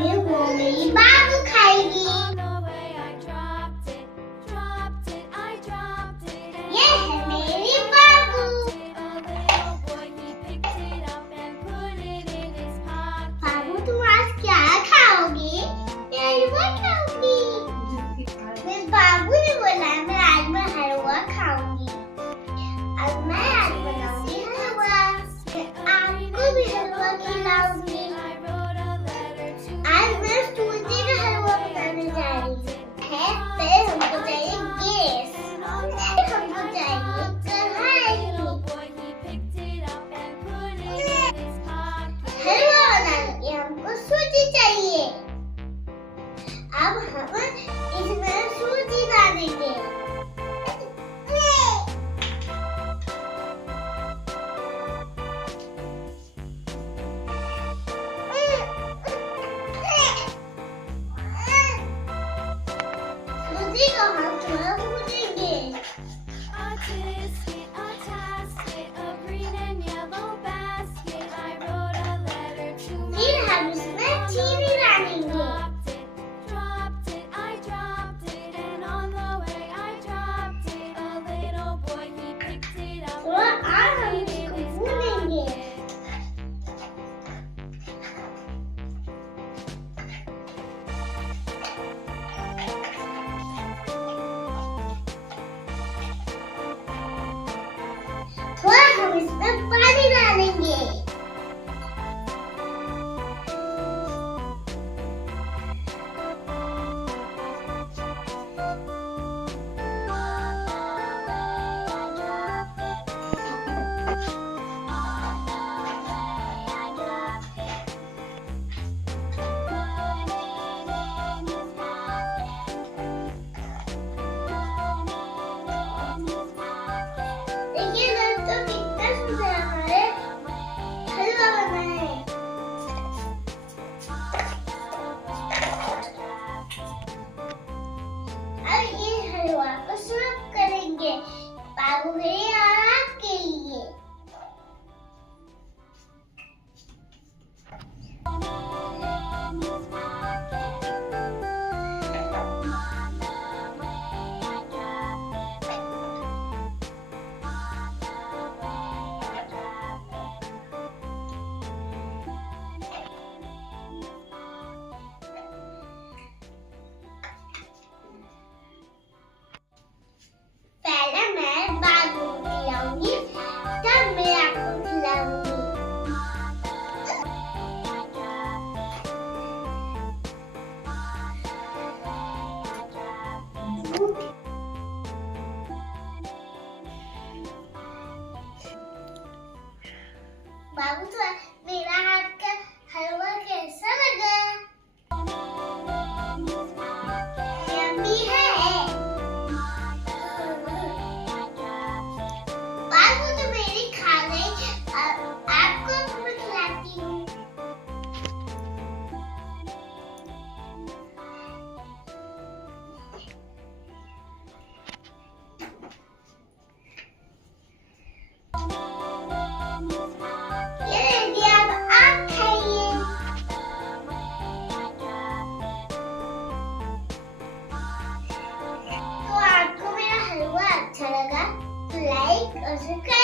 ये वो मेरी बाबू खाएगी। ये है मेरी बाबू। बाबू तुम आज क्या खाओगी? मैं हलवा खाऊंगी। मेरे बाबू ने बोला मैं हलवा खाऊंगी। अब मैं आज बनाऊंगी हलवा। आपको भी हलवा खिलाऊंगी। आज मैं सूजी का हलवा बनाने जा रही हूँ। पहले हमको चाहिए गैस, हमको चाहिए कढ़ाई। हलवा बनाने के हमको सूजी चाहिए। अब हम इसमें सूजी डालेंगे। सूजी को हम थोड़ा भूनेंगे। फिर हम इसमें चीनी डालेंगे। और हम इसको भूनेंगे। थोड़ा हम इसमें पानी डालेंगे। देखिए दोस्तों कितना सुंदर हमारे हलवा बना है। अब ये हलवा को सर्व करेंगे बाबू के और आपके लिए। पहले मैं बाबू को खिलाऊंगी, तब मैं आपको खिलाऊंगी। बाबू तो मेरा हाथ का हलवा कैसा लगा? यम्मी है। बाबू तो मेरी खा गई। आपको मैं खिलाती हूँ। ये लीजिए, अब आप खाइए। तो आपको मेरा हलवा अच्छा लगा तो लाइक और सब्सक्राइब